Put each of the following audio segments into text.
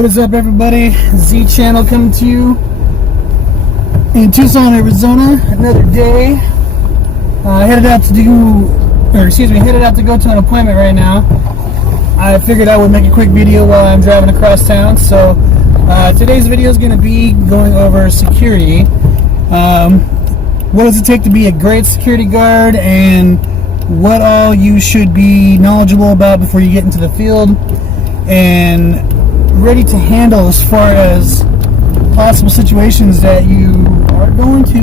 What is up, everybody? Z Channel coming to you in Tucson, Arizona. Another day. Headed out to go to an appointment right now. I figured I would make a quick video while I'm driving across town. So today's video is going to be going over security. What does it take to be a great security guard, and what all you should be knowledgeable about before you get into the field and ready to handle as far as possible situations that you are going to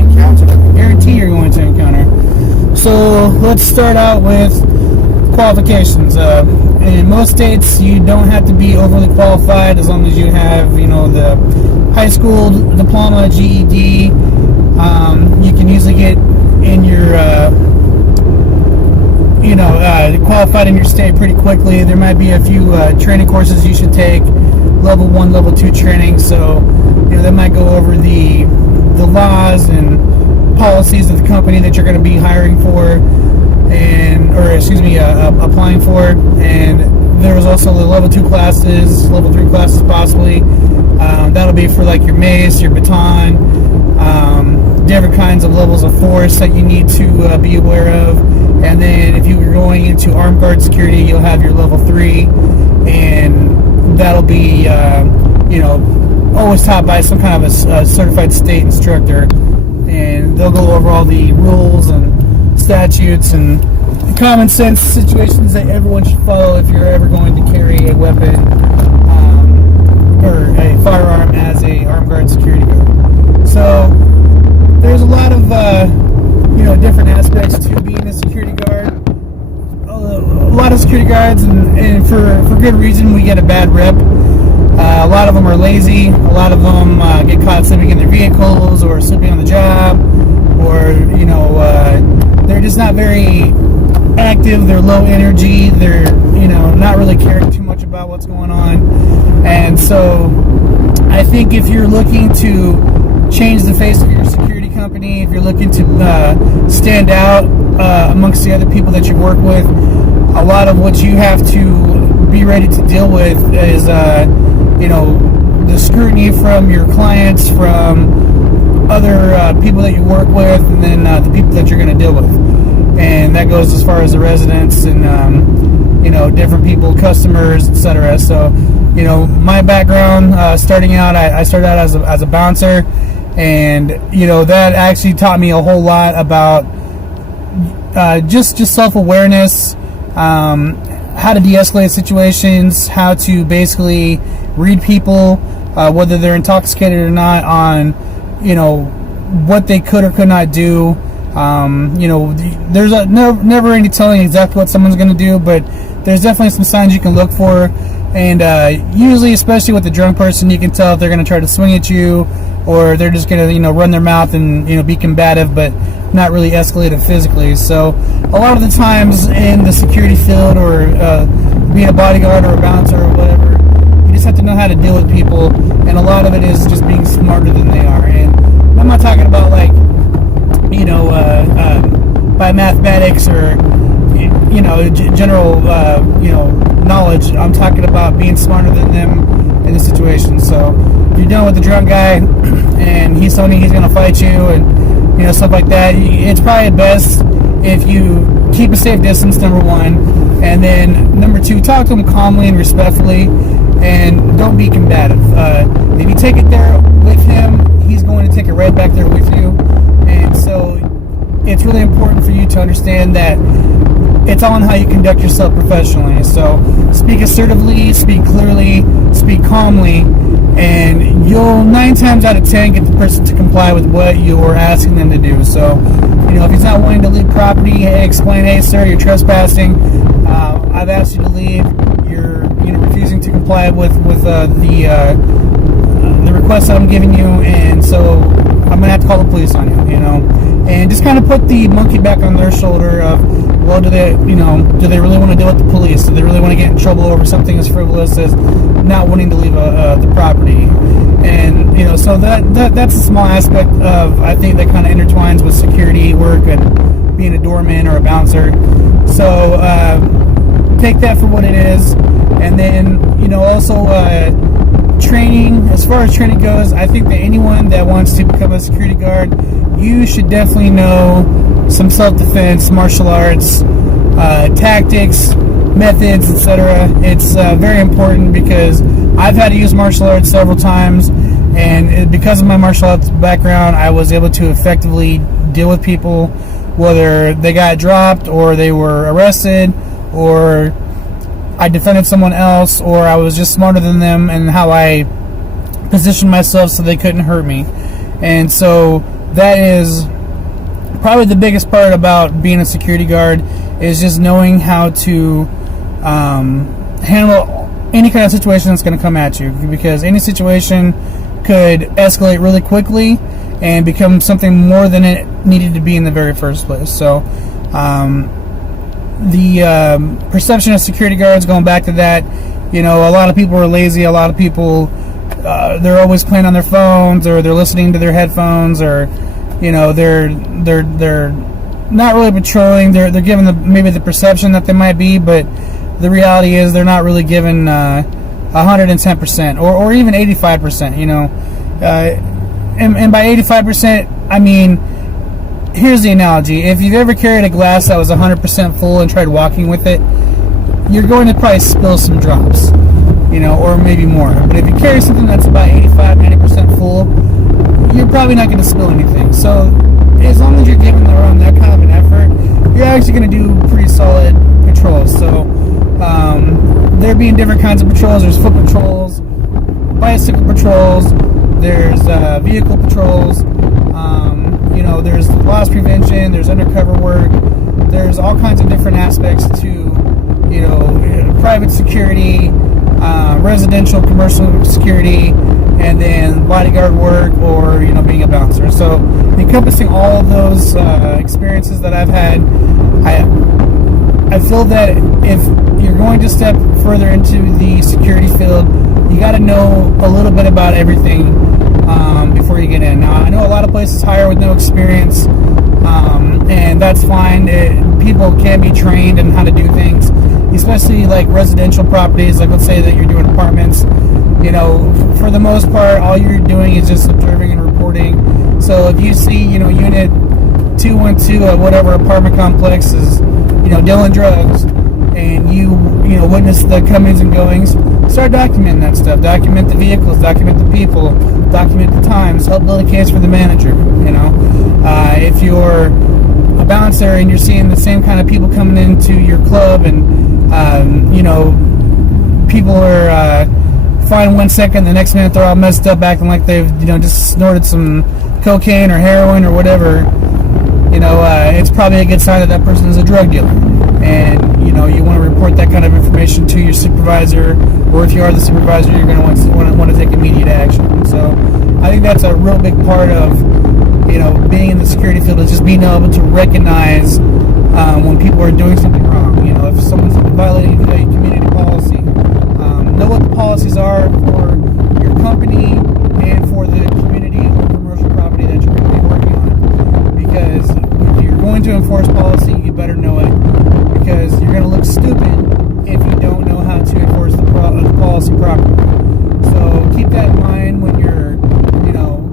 encounter. I guarantee you're going to encounter. So let's start out with qualifications. In most states, you don't have to be overly qualified as long as you have, the high school diploma, GED. You can usually get in your qualified in your state pretty quickly. There might be a few training courses you should take, level 1, level 2 training. So that might go over the laws and policies of the company that you're going to be hiring for, applying for. And there's also the level 2 classes, level 3 classes possibly. That'll be for like your mace, your baton, different kinds of levels of force that you need to be aware of. And then if you're going into armed guard security, you'll have your level 3, and that'll be always taught by some kind of a certified state instructor, and they'll go over all the rules and statutes and common sense situations that everyone should follow if you're ever going to carry a weapon or a firearm as a armed guard security guard. So there's a lot of different aspects to being a security guard. A lot of security guards, and for good reason, we get a bad rep. A lot of them are lazy. A lot of them get caught sleeping in their vehicles or sleeping on the job, or they're just not very active. They're low energy. They're not really caring too much about what's going on. And so I think if you're looking to change the face of your security company, if you're looking to stand out amongst the other people that you work with, a lot of what you have to be ready to deal with is the scrutiny from your clients, from other people that you work with, and then the people that you're going to deal with. And that goes as far as the residents and different people, customers, etc. So my background, starting out, I started out as a bouncer. And that actually taught me a whole lot about just self-awareness, how to de-escalate situations, how to basically read people, whether they're intoxicated or not, on what they could or could not do. There's never any telling exactly what someone's going to do, but there's definitely some signs you can look for. And usually, especially with a drunk person, you can tell if they're going to try to swing at you, or they're just going to run their mouth and be combative, but not really escalate it physically. So a lot of the times in the security field, or being a bodyguard or a bouncer or whatever, you just have to know how to deal with people, and a lot of it is just being smarter than they are. And I'm not talking about by mathematics or general knowledge. I'm talking about being smarter than them in the situation. So if you're dealing with a drunk guy and he's telling you he's going to fight you and stuff like that, it's probably best if you keep a safe distance, number one, and then number two, talk to him calmly and respectfully, and don't be combative. If you take it there with him, he's going to take it right back there with you. And so it's really important for you to understand that it's all on how you conduct yourself professionally. So speak assertively, speak clearly, speak calmly, and you'll 9 times out of 10 get the person to comply with what you're asking them to do. So, if he's not wanting to leave property, explain, hey sir, you're trespassing. I've asked you to leave. You're refusing to comply with the request that I'm giving you, and so I'm gonna have to call the police on you. And just kind of put the monkey back on their shoulder of, well, do they really want to deal with the police? Do they really want to get in trouble over something as frivolous as not wanting to leave the property? And so that's a small aspect of, I think, that kind of intertwines with security work and being a doorman or a bouncer. So take that for what it is, And then, also training. As far as training goes, I think that anyone that wants to become a security guard, you should definitely know some self-defense, martial arts, tactics, methods, etc. It's very important because I've had to use martial arts several times, and because of my martial arts background, I was able to effectively deal with people, whether they got dropped or they were arrested, or I defended someone else, or I was just smarter than them and how I positioned myself so they couldn't hurt me. And so that is probably the biggest part about being a security guard, is just knowing how to handle any kind of situation that's going to come at you, because any situation could escalate really quickly and become something more than it needed to be in the very first place. So the perception of security guards, going back to that, a lot of people are lazy. A lot of people, they're always playing on their phones, or they're listening to their headphones, or they're not really patrolling. They're given maybe the perception that they might be, but the reality is they're not really given 110% or even 85%. And by 85%, I mean, here's the analogy. If you've ever carried a glass that was 100% full and tried walking with it, you're going to probably spill some drops, or maybe more. But if you carry something that's about 85, 90% full, you're probably not going to spill anything. So as long as you're giving around that kind of an effort, you're actually going to do pretty solid patrols. So there being different kinds of patrols. There's foot patrols, bicycle patrols, there's vehicle patrols, there's loss prevention, there's undercover work, there's all kinds of different aspects to, private security, residential, commercial security, and then bodyguard work, or, being a bouncer. So encompassing all of those experiences that I've had, I feel that if you're going to step further into the security field, you got to know a little bit about everything before you get in. Now, I know a lot of places hire with no experience, and that's fine. People can be trained in how to do things, especially like residential properties. Like, let's say that you're doing apartments. For the most part, all you're doing is just observing and reporting. So if you see, unit 212 at whatever apartment complex is, dealing drugs, and you witness the comings and goings, start documenting that stuff. Document the vehicles, document the people, document the times, help build a case for the manager. If you're a bouncer and you're seeing the same kind of people coming into your club, and people are fine 1 second, the next minute they're all messed up, acting like they've just snorted some cocaine or heroin or whatever, it's probably a good sign that person is a drug dealer. And you want to report that kind of information to your supervisor, or if you are the supervisor, you're going to want to take immediate action. So I think that's a real big part of being in the security field, is just being able to recognize when people are doing something wrong. If someone's violating a community policy, know what the policies are for your company and for the community or commercial property that you're going to be working on. Because if you're going to enforce policy, you better know it, because you're going to look stupid if you don't know how to enforce the policy properly. So keep that in mind when you're,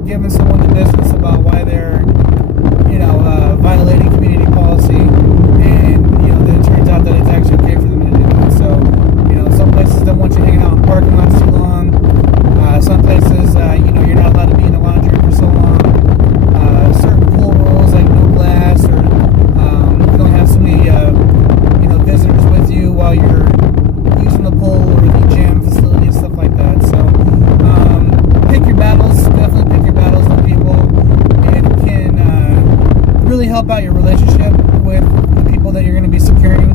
giving someone the business about why they're, violating community policy, and then it turns out that it's actually okay for them to do it. So, some places don't want you hanging out in parking lots too long. Some places, you're not allowed to be in the laundry room for so long. Certain pool rules, like no glass, or you don't have so many, visitors with you while you're using the pool or the gym facility and stuff like that. So, pick your battles. Definitely pick your battles with people. It can really help out your relationship with the people that you're going to be securing.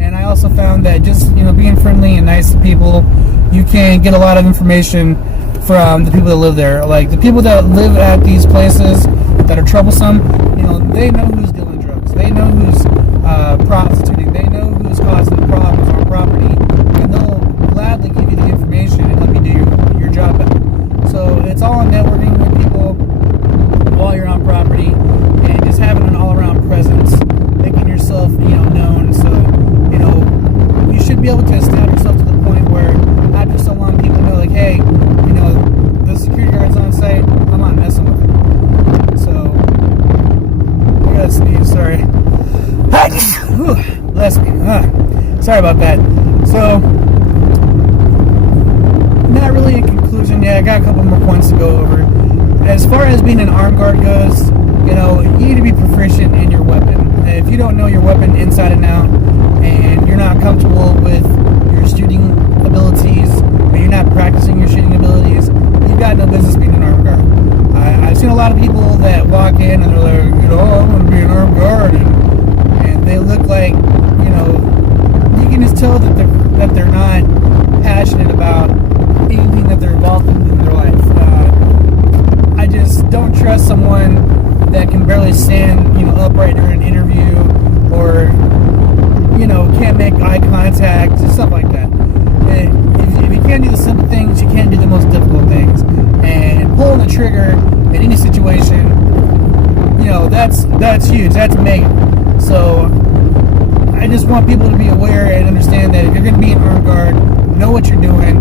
And I also found that just being friendly and nice to people, you can get a lot of information from the people that live there. Like, the people that live at these places that are troublesome, they know who's dealing drugs. They know who's prostituting. They know who's causing problems on property, and they'll gladly give you the information and help you do your job better. So it's all on networking with people while you're on property, and just having an all-around presence, making yourself known. So you should be able to establish yourself to the point where Whew, bless me. Sorry about that. So, not really in conclusion yet. I got a couple more points to go over. As far as being an armed guard goes, you know, you need to be proficient in your weapon. If you don't know your weapon inside and out, and you're not comfortable with your shooting abilities, or you're not practicing your shooting abilities, you've got no business being an armed guard. I've seen a lot of people that walk in and they're like, you know, I'm going to be an armed guard, and they look like, you know, you can just tell that they're not passionate about anything that they're involved in their life. I just don't trust someone that can barely stand, you know, upright during an interview, or, you know, can't make eye contact, stuff like that. If you can't do the simple things, you can't do the most difficult things. And pulling the trigger in any situation, you know, that's huge. That's mega. So I just want people to be aware and understand that if you're going to be an armed guard, know what you're doing,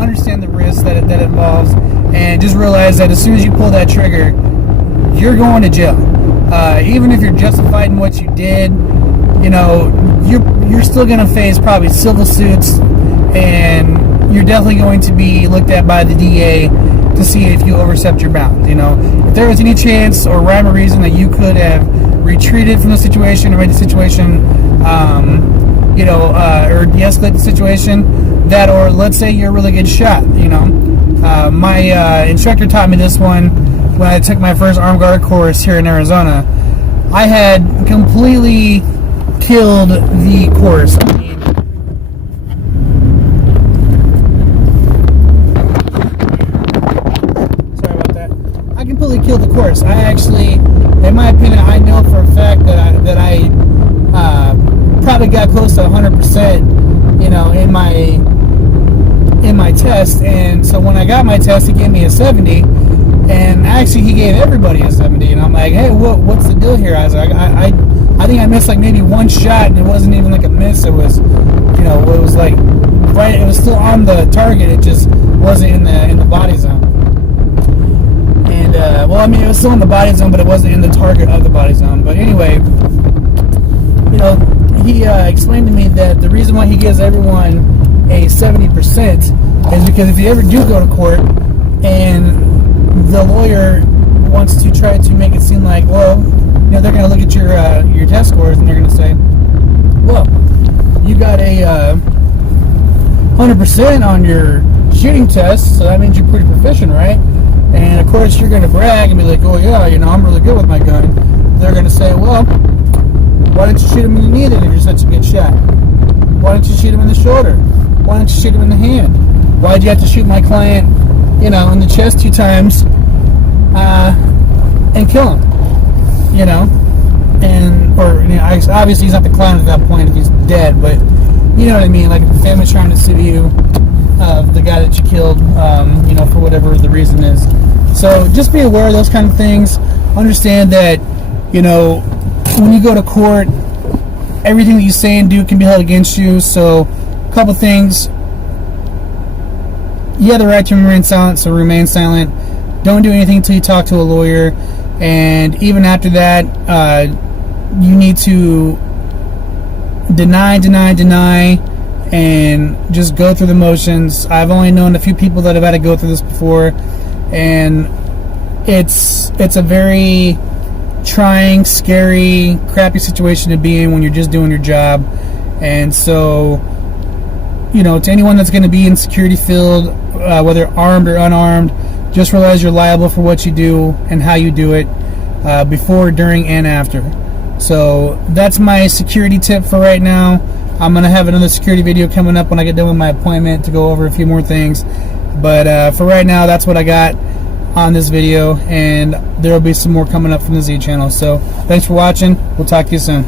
understand the risks that it involves, and just realize that as soon as you pull that trigger, you're going to jail. Even if you're justified in what you did, you know, you're still going to face probably civil suits, and you're definitely going to be looked at by the DA to see if you overstepped your bounds. You know, if there was any chance or rhyme or reason that you could have retreated from the situation or made the situation, you know, or de-escalate the situation, that, or let's say you're a really good shot, you know. My instructor taught me this one when I took my first armed guard course here in Arizona. I had completely killed the course. I mean, sorry about that. I completely killed the course. I actually, in my opinion, I know for a fact that I probably got close to 100%, you know, in my test. And so when I got my test, he gave me a 70, and actually he gave everybody a 70. And I'm like, hey, what's the deal here? I was like, I think I missed like maybe one shot, and it wasn't even like a miss. It was, you know, it was like right. It was still on the target. It just wasn't in the body zone. And well, I mean, it was still in the body zone, but it wasn't in the target of the body zone. But anyway, you know, he explained to me that the reason why he gives everyone a 70% is because if you ever do go to court and the lawyer wants to try to make it seem like, well, you know, they're going to look at your test scores and they're going to say, well, you got a 100% on your shooting test, so that means you're pretty proficient, right? And of course you're going to brag and be like, oh yeah, you know, I'm really good with my gun. They're going to say, well, why don't you shoot him in the knee then if you're such a good shot? Why don't you shoot him in the shoulder? Why don't you shoot him in the hand? Why'd you have to shoot my client, you know, in the chest 2 times and kill him? You know? And, or, you know, obviously he's not the client at that point if he's dead, but you know what I mean? Like if the family's trying to sue you, the guy that you killed, you know, for whatever the reason is. So just be aware of those kind of things. Understand that, you know, when you go to court, everything that you say and do can be held against you. So a couple things. You have the right to remain silent, so remain silent. Don't do anything until you talk to a lawyer. And even after that, you need to deny, and just go through the motions. I've only known a few people that have had to go through this before, and it's a very trying, scary, crappy situation to be in when you're just doing your job. And so, you know, to anyone that's going to be in the security field, whether armed or unarmed, just realize you're liable for what you do and how you do it, before, during, and after. So that's my security tip for right now. I'm going to have another security video coming up when I get done with my appointment to go over a few more things. But for right now, that's what I got on this video, and there will be some more coming up from the Z channel. So thanks for watching. We'll talk to you soon.